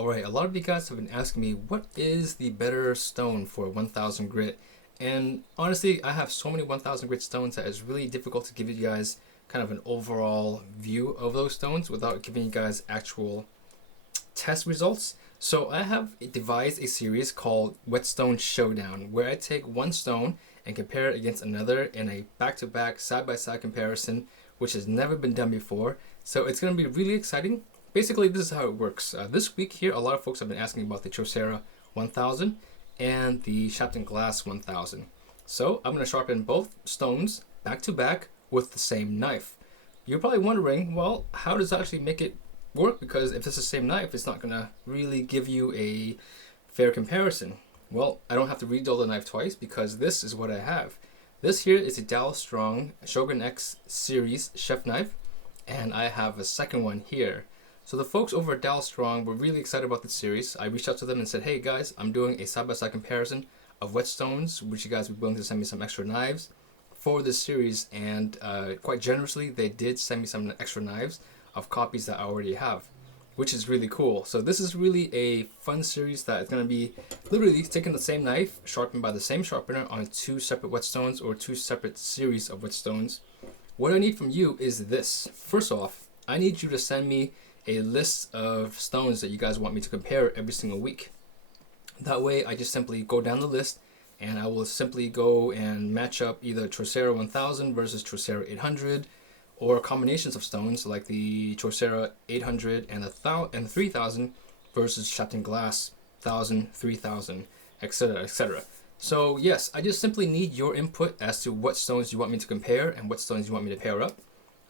Alright, a lot of you guys have been asking me what is the better stone for 1000 grit, and honestly I have so many 1000 grit stones that it's really difficult to give you guys kind of an overall view of those stones without giving you guys actual test results. So I have devised a series called Whetstone Showdown, where I take one stone and compare it against another in a back-to-back side-by-side comparison, which has never been done before. So it's going to be really exciting. Basically, this is how it works. This week here, a lot of folks have been asking about the Chaucera 1000 and the Shapton Glass 1000. So I'm going to sharpen both stones back to back with the same knife. You're probably wondering, well, how does that actually make it work? Because if it's the same knife, it's not going to really give you a fair comparison. Well, I don't have to redull the knife twice because this is what I have. This here is a Dow Strong Shogun X series chef knife, and I have a second one here. So the folks over at Dow Strong were really excited about this series. I reached out to them and said, hey guys, I'm doing a side-by-side comparison of whetstones. Would you guys be willing to send me some extra knives for this series? And quite generously, they did send me some extra knives of copies that I already have, which is really cool. So this is really a fun series that is going to be literally taking the same knife, sharpened by the same sharpener on two separate whetstones or two separate series of whetstones. What I need from you is this. First off, I need you to send me a list of stones that you guys want me to compare every single week. That way I just simply go down the list and I will simply go and match up either Chaucera 1000 versus Chaucera 800, or combinations of stones like the Chaucera 800 and the 3000 versus Shapton Glass 1000, 3000, etc., etc. So yes, I just simply need your input as to what stones you want me to compare and what stones you want me to pair up.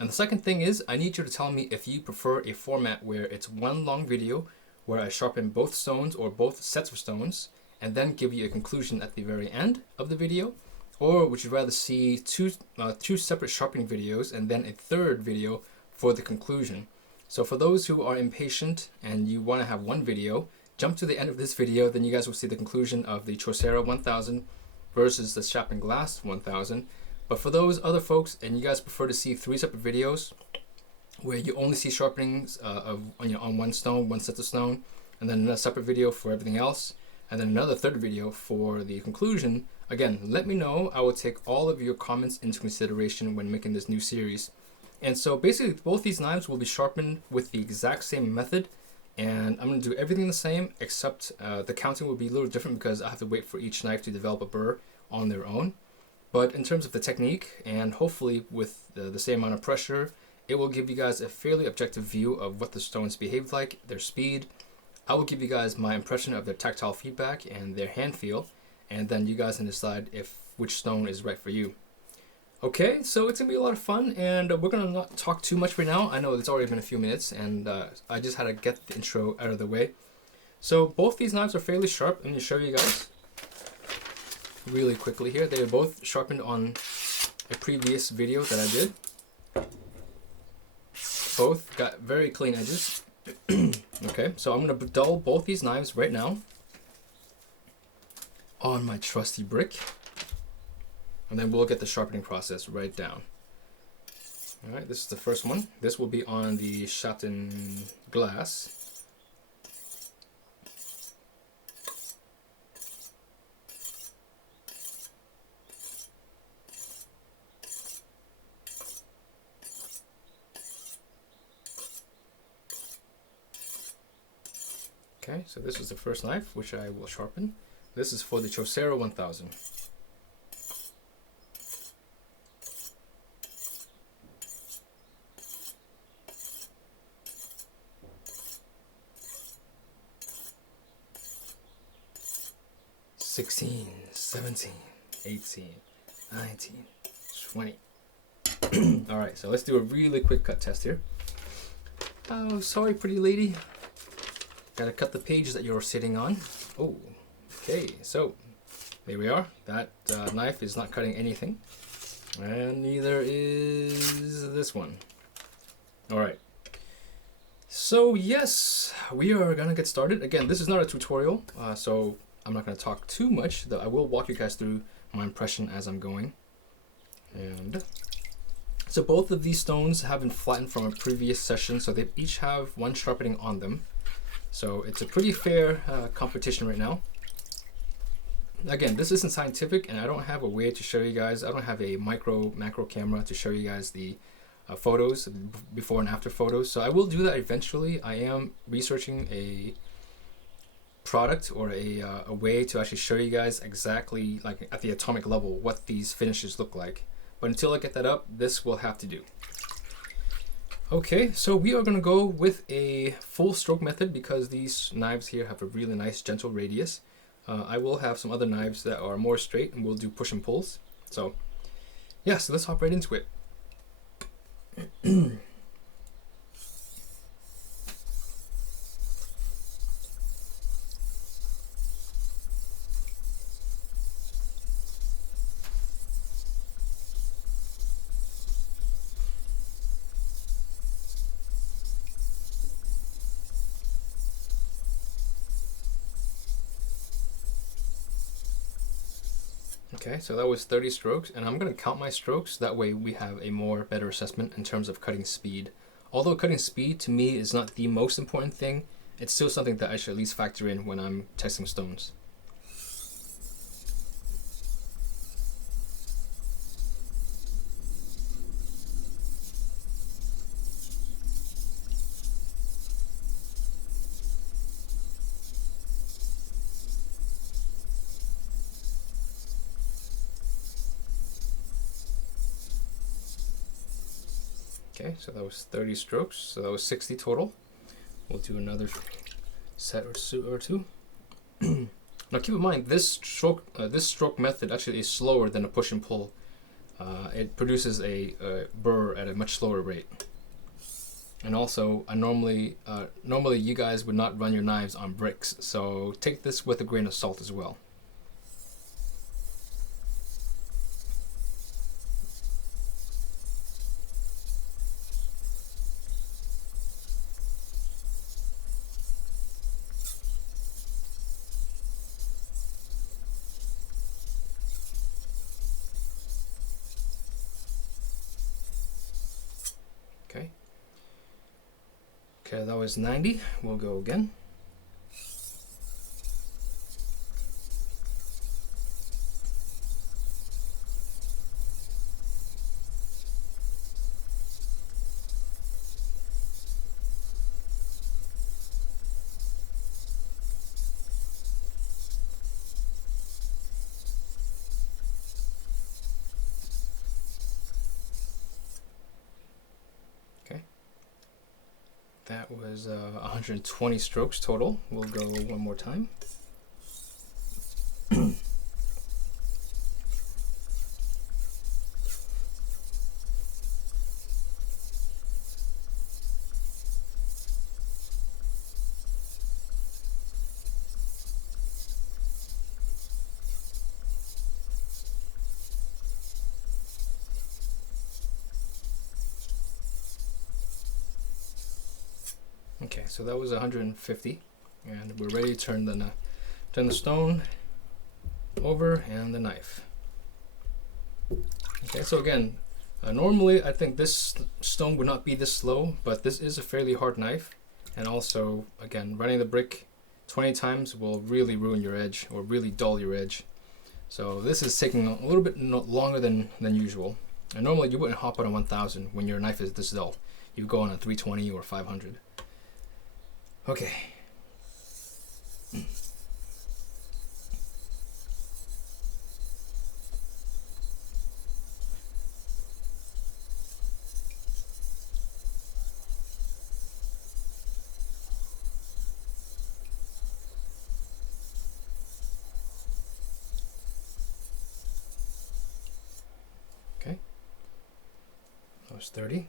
And the second thing is, I need you to tell me if you prefer a format where it's one long video where I sharpen both stones or both sets of stones and then give you a conclusion at the very end of the video, or would you rather see two separate sharpening videos and then a third video for the conclusion. So for those who are impatient and you want to have one video, jump to the end of this video, then you guys will see the conclusion of the Chaucera 1000 versus the Shapton Glass 1000. But for those other folks, and you guys prefer to see three separate videos where you only see sharpenings on one stone, one set of stone, and then a separate video for everything else, and then another third video for the conclusion, again, let me know. I will take all of your comments into consideration when making this new series. And so basically both these knives will be sharpened with the exact same method, and I'm going to do everything the same except the counting will be a little different because I have to wait for each knife to develop a burr on their own. But in terms of the technique, and hopefully with the same amount of pressure, it will give you guys a fairly objective view of what the stones behave like, their speed. I will give you guys my impression of their tactile feedback and their hand feel, and then you guys can decide which stone is right for you. Okay, so it's going to be a lot of fun, and we're going to not talk too much right now. I know it's already been a few minutes, and I just had to get the intro out of the way. So both these knives are fairly sharp. Let me show you guys really quickly here. They were both sharpened on a previous video that I did. Both got very clean edges. Okay, so I'm going to dull both these knives right now on my trusty brick, and then we'll get the sharpening process right down. Alright, this is the first one. This will be on the Shapton Glass. Okay, so this is the first knife which I will sharpen. This is for the Chaucera 1000. $16, $17, $18, $19, $20. Alright, so let's do a really quick cut test here. Oh, sorry, pretty lady. Gotta cut the page that you're sitting on. Oh, okay, so there we are. That knife is not cutting anything, and neither is this one. Alright, so yes, we are gonna get started. Again, this is not a tutorial, so I'm not gonna talk too much, though I will walk you guys through my impression as I'm going. And so both of these stones have been flattened from a previous session, so they each have one sharpening on them. So it's a pretty fair competition right now. Again, this isn't scientific, and I don't have a way to show you guys. I don't have a macro camera to show you guys the photos, before and after photos. So I will do that eventually. I am researching a product or a way to actually show you guys exactly, like at the atomic level, what these finishes look like. But until I get that up, this will have to do. Okay, so we are going to go with a full stroke method because these knives here have a really nice gentle radius. I will have some other knives that are more straight, and we'll do push and pulls. So yeah, so let's hop right into it. Okay, so that was 30 strokes, and I'm going to count my strokes. That way we have a better assessment in terms of cutting speed. Although cutting speed to me is not the most important thing, it's still something that I should at least factor in when I'm testing stones. Okay, so that was 30 strokes, so that was 60 total. We'll do another set or two. Now keep in mind, this stroke method actually is slower than a push and pull. It produces a burr at a much slower rate. And also, normally you guys would not run your knives on bricks, so take this with a grain of salt as well. Okay, that was 90. We'll go again. That was 120 strokes total. We'll go one more time. Okay, so that was 150, and we're ready to turn the stone over and the knife. Okay, so again, normally I think this stone would not be this slow, but this is a fairly hard knife, and also again, running the brick 20 times will really ruin your edge or really dull your edge. So this is taking a little bit longer than usual. And normally you wouldn't hop on a 1000 when your knife is this dull. You go on a 320 or 500. Okay. Okay. That was 30.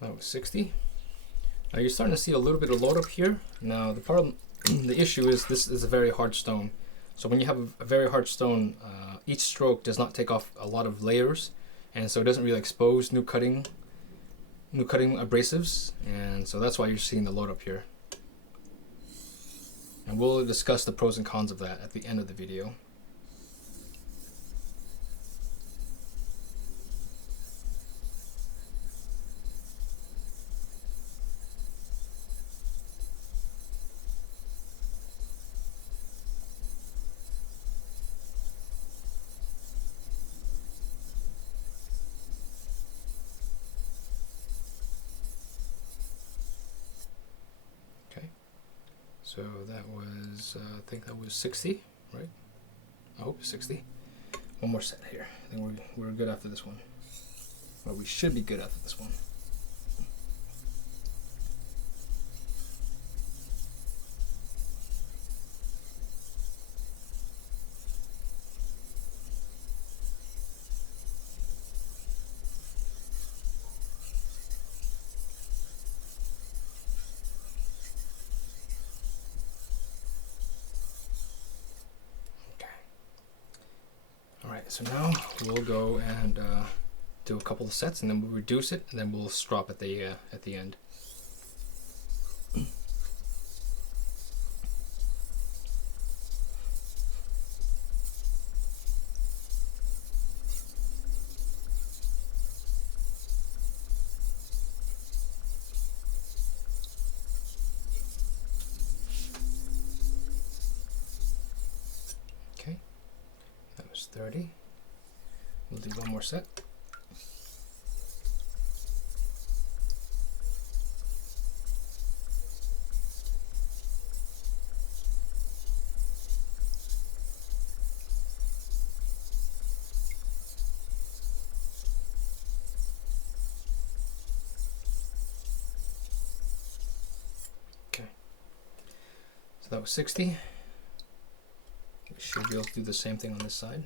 That was 60. Now you're starting to see a little bit of load up here. Now the issue is this is a very hard stone. So when you have a very hard stone, each stroke does not take off a lot of layers, and so it doesn't really expose new cutting abrasives, and so that's why you're seeing the load up here. And we'll discuss the pros and cons of that at the end of the video. So that was, I think that was 60, right? I hope it's 60. One more set here. I think we're good after this one. Well, we should be good after this one. Alright, so now we'll go and do a couple of sets, and then we'll reduce it, and then we'll strop at the end. Okay, that was 30. We'll do one more set. Okay, so that was 60. We should be able to do the same thing on this side.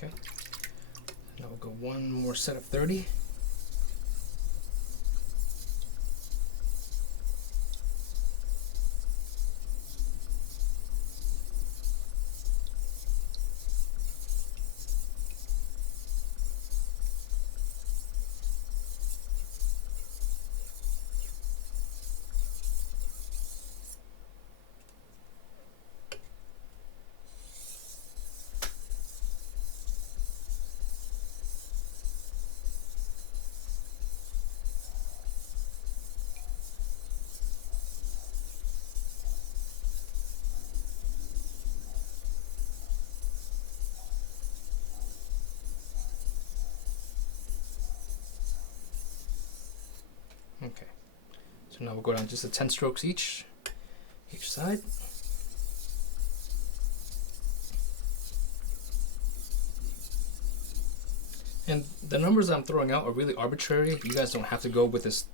Okay, now we'll go one more set of 30. Okay, so now we'll go down just to 10 strokes each side. And the numbers that I'm throwing out are really arbitrary. You guys don't have to go with this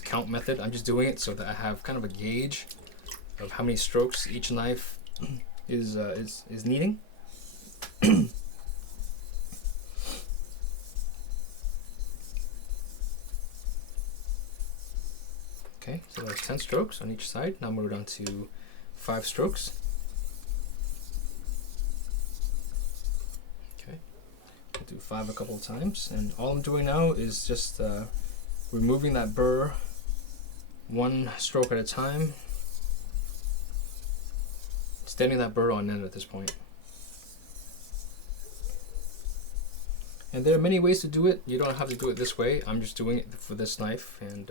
count method. I'm just doing it so that I have kind of a gauge of how many strokes each knife is needing. Okay, so there's 10 strokes on each side. Now we're down to 5 strokes. Okay, I'll do 5 a couple of times, and all I'm doing now is just removing that burr one stroke at a time, standing that burr on end at this point. And there are many ways to do it. You don't have to do it this way. I'm just doing it for this knife, and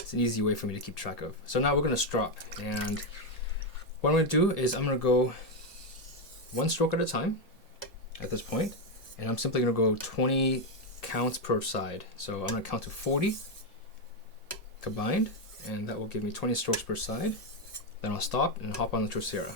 it's an easy way for me to keep track of. So now we're going to strop, and what I'm going to do is I'm going to go one stroke at a time at this point, and I'm simply going to go 20 counts per side. So I'm going to count to 40 combined, and that will give me 20 strokes per side. Then I'll stop and hop on the Chaucera.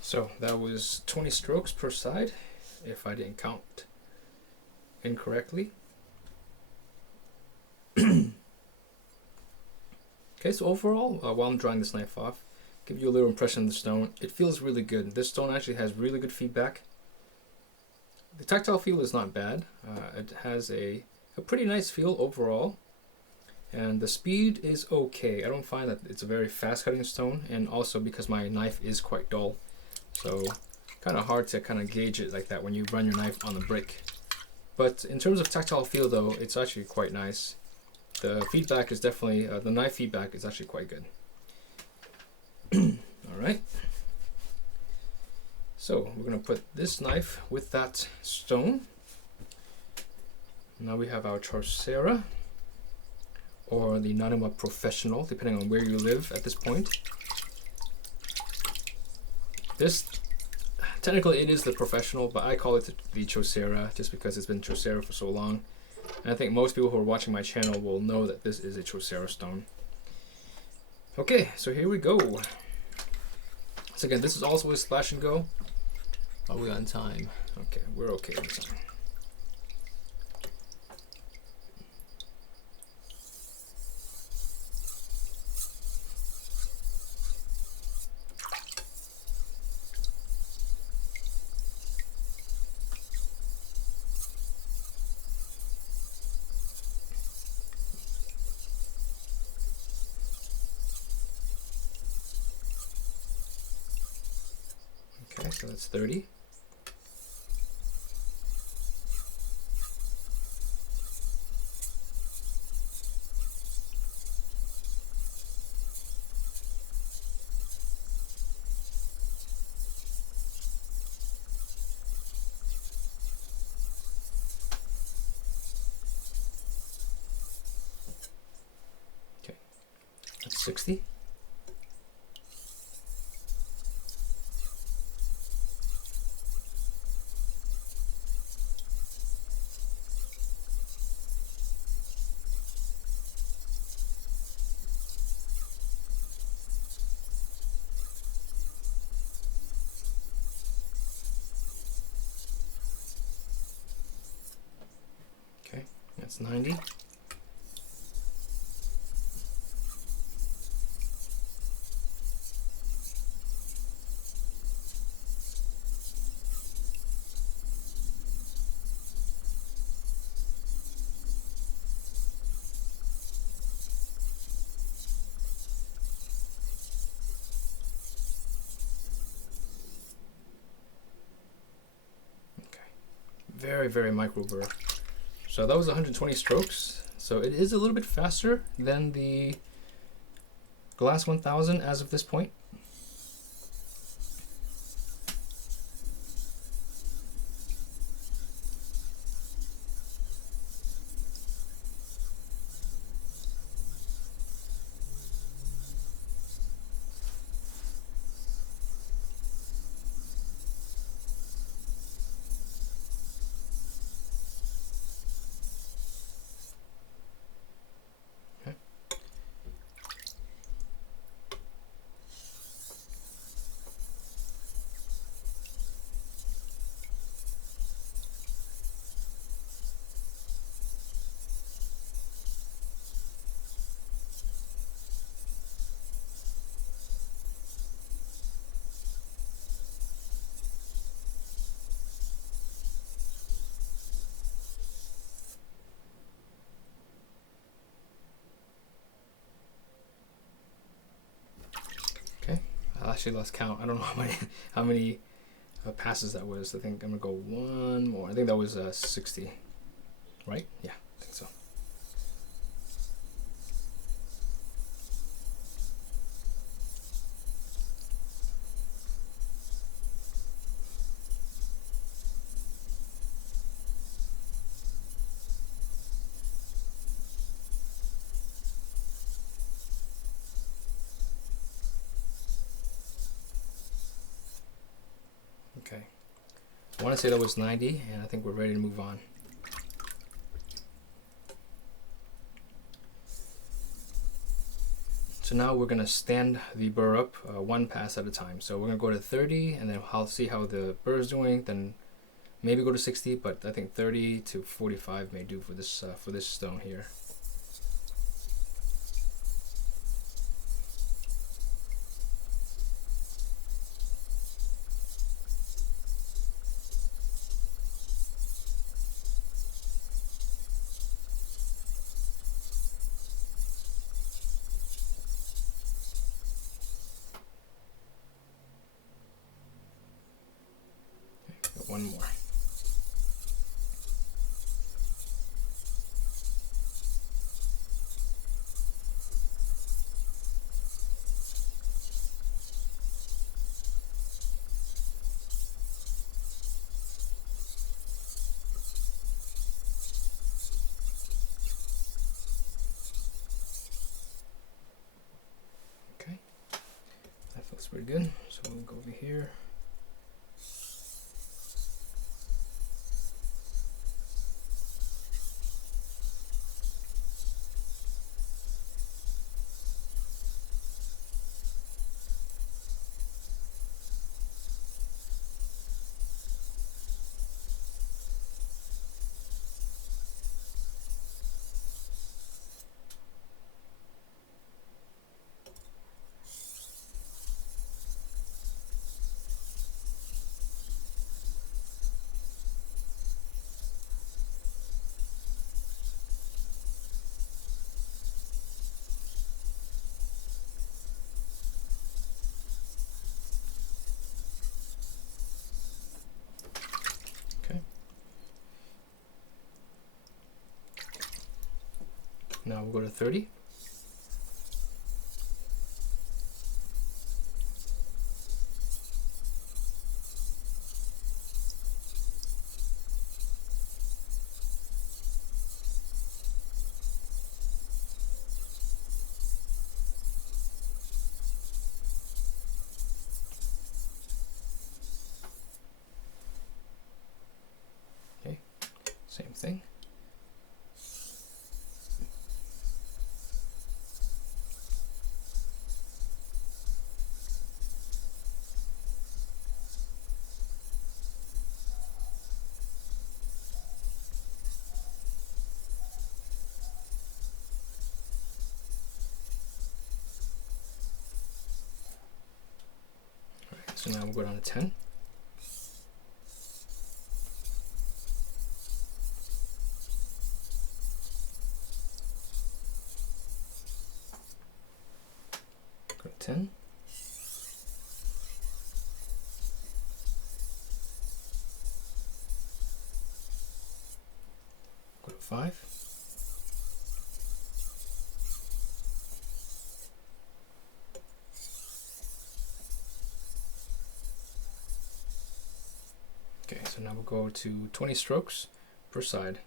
So that was 20 strokes per side, if I didn't count incorrectly. Okay, so overall, while I'm drying this knife off, give you a little impression of the stone. It feels really good. This stone actually has really good feedback. The tactile feel is not bad. It has a pretty nice feel overall. And the speed is okay. I don't find that it's a very fast cutting stone, and also because my knife is quite dull. So kind of hard to kind of gauge it like that when you run your knife on the brick. But in terms of tactile feel though, it's actually quite nice. The feedback is definitely, the knife feedback is actually quite good. Alright. So we're going to put this knife with that stone. Now we have our Chaucera, or the Naniwa Professional, depending on where you live at this point. This, technically it is the Professional, but I call it the Chaucera just because it's been Chaucera for so long. And I think most people who are watching my channel will know that this is a Chaucera stone. Okay, so here we go. So again, this is also a slash and go. Are we on time? Okay, we're okay on time. Okay, so that's 30. Okay, that's 60. Okay, that's 90. Very micro burr. So that was 120 strokes. So it is a little bit faster than the Glass 1000 as of this point. actually lost count. I don't know how many passes that was. I think I'm gonna go one more. I think that was 60, right? Yeah, I think so. Okay, I want to say that was 90, and I think we're ready to move on. So now we're going to stand the burr up one pass at a time. So we're going to go to 30, and then I'll see how the burr is doing, then maybe go to 60, but I think 30 to 45 may do for this stone here. One more. Okay, that feels pretty good. So we'll go over here. Now we'll go to 30. Okay, same thing. So now we'll go down to 10. Go to 10. Go to 5. Okay, so now we'll go to 20 strokes per side.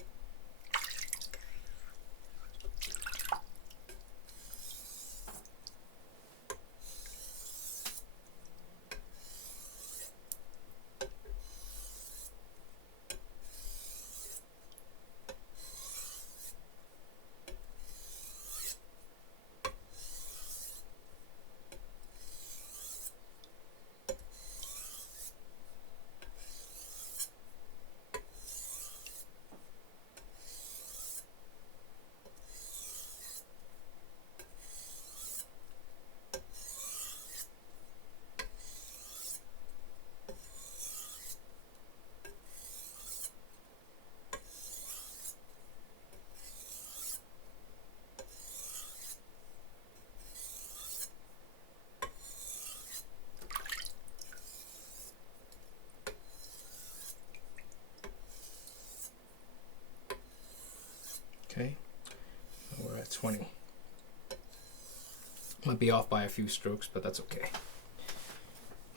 20. Might be off by a few strokes, but that's okay.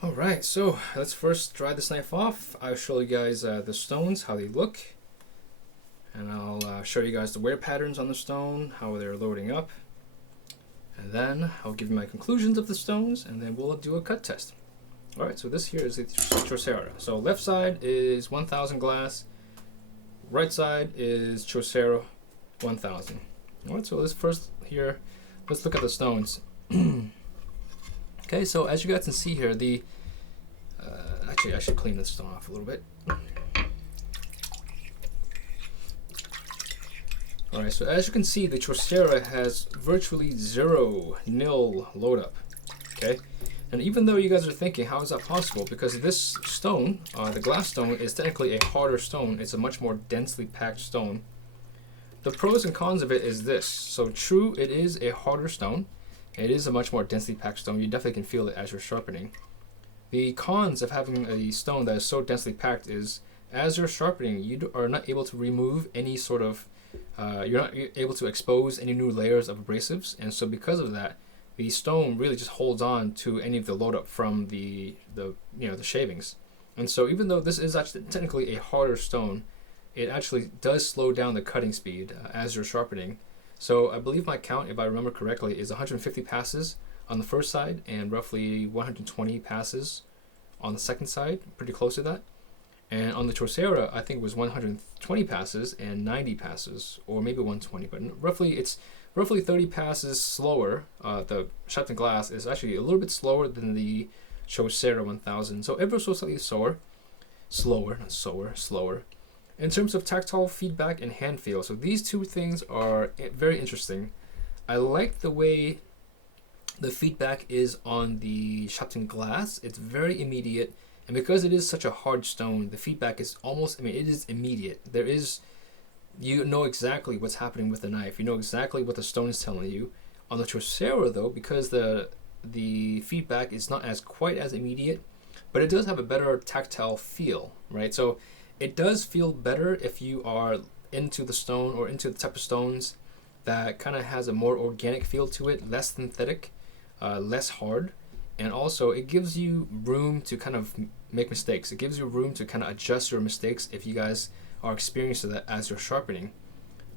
Alright, so let's first dry this knife off. I'll show you guys the stones, how they look. And I'll show you guys the wear patterns on the stone, how they're loading up. And then I'll give you my conclusions of the stones, and then we'll do a cut test. Alright, so this here is the Chaucera. So left side is 1000 glass, right side is Chaucera 1000. Alright, so let's first here, let's look at the stones. Okay, so as you guys can see here, the actually I should clean this stone off a little bit. Alright, so as you can see, the Chaucera has virtually nil load up. Okay, and even though you guys are thinking, how is that possible? Because this stone, the glass stone, is technically a harder stone. It's a much more densely packed stone. The pros and cons of it is this. So true, it is a harder stone. It is a much more densely packed stone. You definitely can feel it as you're sharpening. The cons of having a stone that is so densely packed is, as you're sharpening, you are not able to remove any sort of, you're not able to expose any new layers of abrasives, and so because of that, the stone really just holds on to any of the load up from the shavings. And so even though this is actually technically a harder stone, it actually does slow down the cutting speed as you're sharpening. So I believe my count, if I remember correctly, is 150 passes on the first side and roughly 120 passes on the second side, pretty close to that. And on the Chaucera, I think it was 120 passes and 90 passes, or maybe 120, but it's roughly 30 passes slower. The Shapton Glass is actually a little bit slower than the Chaucera 1000, so ever so slightly slower. In terms of tactile feedback and hand feel, so these two things are very interesting. I like the way the feedback is on the Shapton Glass. It's very immediate, and because it is such a hard stone, the feedback is almost, it is immediate. You know exactly what's happening with the knife. You know exactly what the stone is telling you. On the Chaucera though, because the feedback is not quite as immediate, but it does have a better tactile feel, right? So it does feel better if you are into the stone or into the type of stones that kind of has a more organic feel to it, less synthetic, less hard, and also it gives you room to kind of make mistakes. It gives you room to kind of adjust your mistakes if you guys are experiencing that as you're sharpening.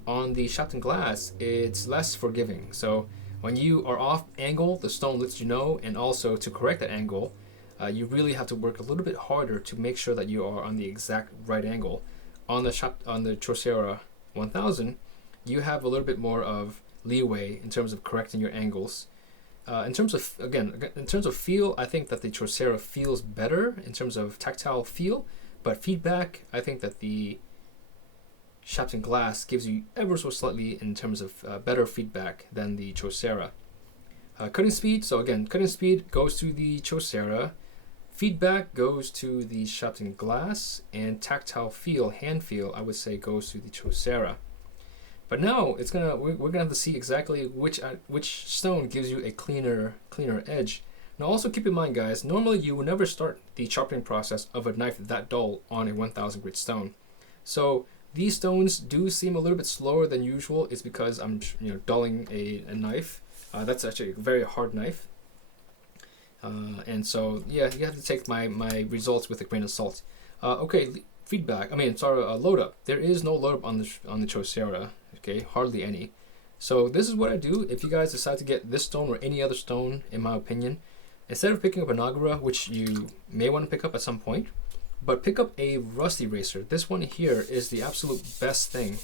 On the Shapton Glass, it's less forgiving. So when you are off angle, the stone lets you know, and also to correct that angle, you really have to work a little bit harder to make sure that you are on the exact right angle. On the Chaucera 1000, you have a little bit more of leeway in terms of correcting your angles. In terms of feel, I think that the Chaucera feels better in terms of tactile feel, but feedback, I think that the Shapton Glass gives you ever so slightly in terms of better feedback than the Chaucera. Cutting speed, so again, cutting speed goes to the Chaucera. Feedback goes to the Shapton Glass, and tactile feel, hand feel, I would say goes to the Chaucera. But now we're gonna have to see exactly which stone gives you a cleaner edge. Now also keep in mind, guys, normally you would never start the sharpening process of a knife that dull on a 1000 grit stone. So these stones do seem a little bit slower than usual. It's because I'm dulling a knife. That's actually a very hard knife. And so yeah, you have to take my results with a grain of salt. Okay, feedback. Load up. There is no load up on the Chaucera. Okay, hardly any. So this is what I do if you guys decide to get this stone or any other stone, in my opinion. Instead of picking up a Naniwa, which you may want to pick up at some point, but pick up a rust eraser. This one here is the absolute best thing.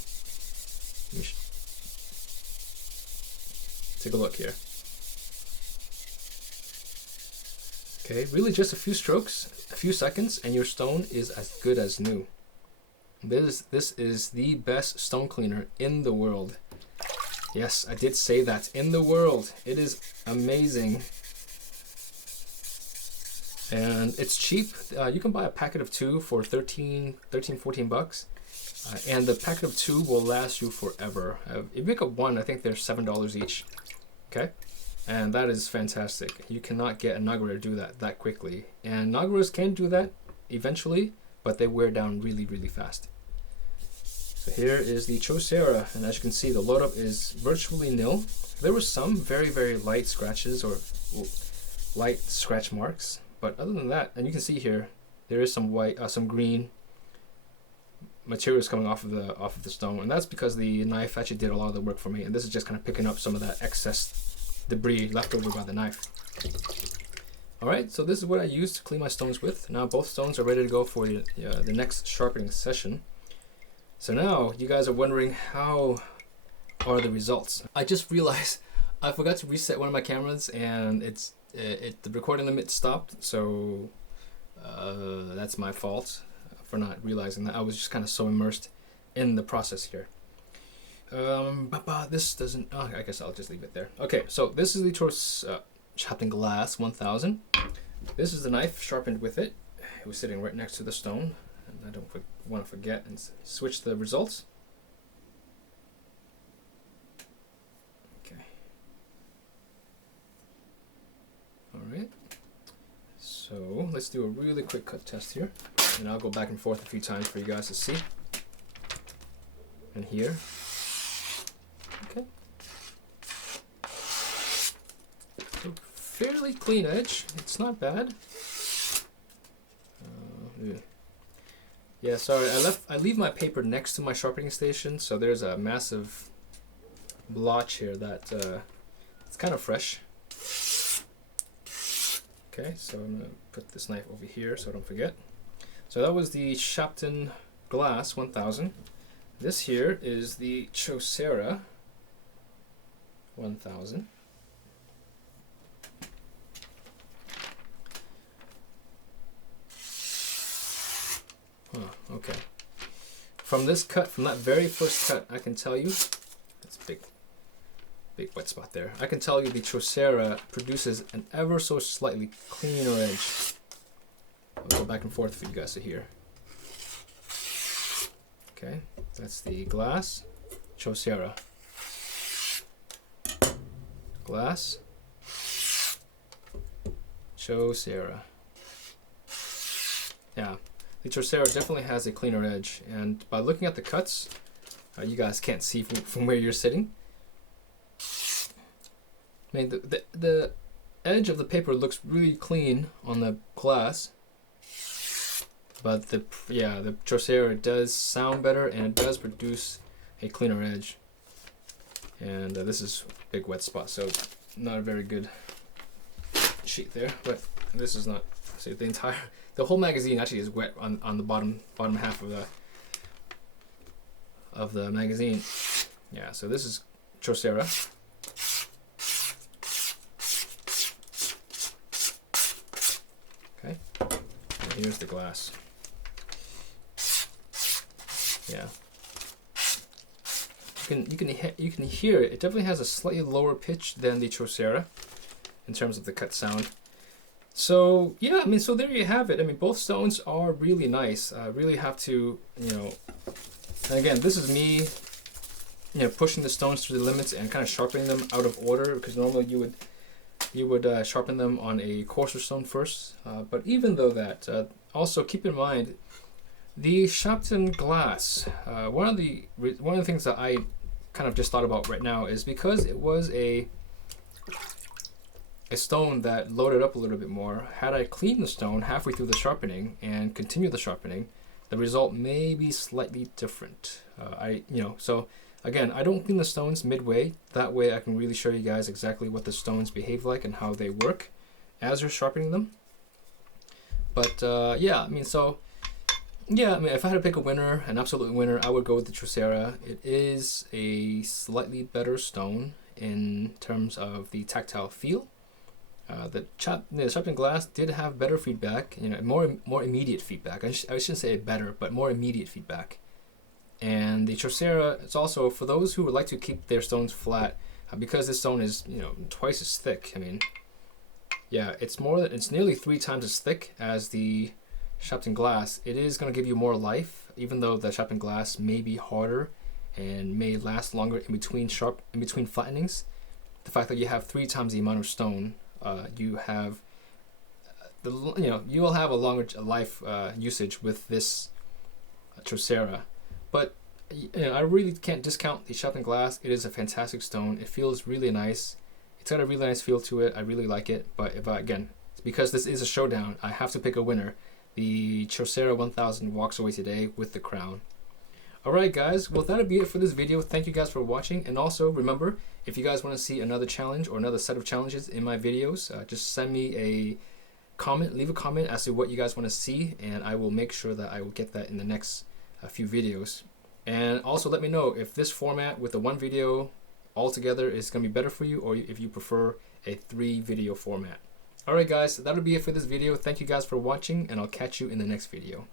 Take a look here. Okay, really just a few strokes, a few seconds, and your stone is as good as new. This is the best stone cleaner in the world. Yes, I did say that, in the world. It is amazing. And it's cheap. You can buy a packet of 2 for 13, 14 bucks. And the packet of 2 will last you forever. If you pick up 1, I think they're $7 each. Okay? And that is fantastic. You cannot get a Naniwa to do that quickly. And Naniwas can do that eventually, but they wear down really, really fast. So here is the Chaucera, and as you can see, the load up is virtually nil. There were some very, very light scratches or light scratch marks, but other than that, and you can see here, there is some white, some green materials coming off of the stone, and that's because the knife actually did a lot of the work for me, and this is just kind of picking up some of that excess debris left over by the knife. Alright, so this is what I used to clean my stones with. Now both stones are ready to go for the next sharpening session. So now you guys are wondering, how are the results? I just realized I forgot to reset one of my cameras, and the recording limit stopped, so that's my fault for not realizing that. I was just kind of so immersed in the process here. This doesn't, oh, I guess I'll just leave it there. Okay, so this is the Shapton Glass 1000. This is the knife sharpened with it. It was sitting right next to the stone, and I don't want to forget and switch the results. Okay. Alright. So let's do a really quick cut test here, and I'll go back and forth a few times for you guys to see. And here. Okay. So fairly clean edge. It's not bad. Yeah, sorry, I leave my paper next to my sharpening station, so there's a massive blotch here that it's kind of fresh. Okay, so I'm gonna put this knife over here so I don't forget. So that was the Shapton Glass 1000. This here is the Chaucera 1000. Okay. From this cut, from that very first cut, I can tell you, that's a big wet spot there. I can tell you the Chaucera produces an ever so slightly cleaner edge. I'll go back and forth for you guys to hear. Okay, that's the glass, Chaucera. Glass, Chaucera. Yeah. The Chaucera definitely has a cleaner edge, and by looking at the cuts, you guys can't see from where you're sitting. I mean, the edge of the paper looks really clean on the glass, but the Chaucera does sound better, and it does produce a cleaner edge. And this is a big wet spot, so not a very good sheet there. But this is not. So the whole magazine actually is wet on the bottom half of the magazine. Yeah, so this is Chaucera. Okay, and here's the glass. Yeah, you can hear it. It definitely has a slightly lower pitch than the Chaucera in terms of the cut sound. So yeah, I mean, so there you have it. I mean, both stones are really nice. I really have to, and again, this is me, pushing the stones to the limits and kind of sharpening them out of order, because normally you would sharpen them on a coarser stone first. But even though that, also keep in mind the Shapton Glass. One of the things that I kind of just thought about right now is because it was a stone that loaded up a little bit more. Had I cleaned the stone halfway through the sharpening and continued the sharpening, the result may be slightly different. So again, I don't clean the stones midway. That way I can really show you guys exactly what the stones behave like and how they work as you're sharpening them. But if I had to pick a winner, an absolute winner, I would go with the Chaucera. It is a slightly better stone in terms of the tactile feel. The Shapton Glass did have better feedback, more immediate feedback. I shouldn't say better, but more immediate feedback. And the Chaucera, it's also for those who would like to keep their stones flat, because this stone is twice as thick. I mean, yeah, it's nearly 3 times as thick as the Shapton Glass. It is going to give you more life, even though the Shapton Glass may be harder and may last longer in between flattenings. The fact that you have 3 times the amount of stone, you will have a longer life usage with this Chaucera. But I really can't discount the Shapton Glass. It is a fantastic stone. It feels really nice. It's got a really nice feel to it. I really like it. But if again, because this is a showdown, I have to pick a winner. The Chaucera 1000 walks away today with the crown. Alright guys, well that'll be it for this video. Thank you guys for watching, and also remember, if you guys want to see another challenge or another set of challenges in my videos, just send me a comment, leave a comment as to what you guys want to see, and I will make sure that I will get that in the next few videos. And also let me know if this format with the one video altogether is going to be better for you, or if you prefer a 3 video format. Alright guys, that'll be it for this video. Thank you guys for watching, and I'll catch you in the next video.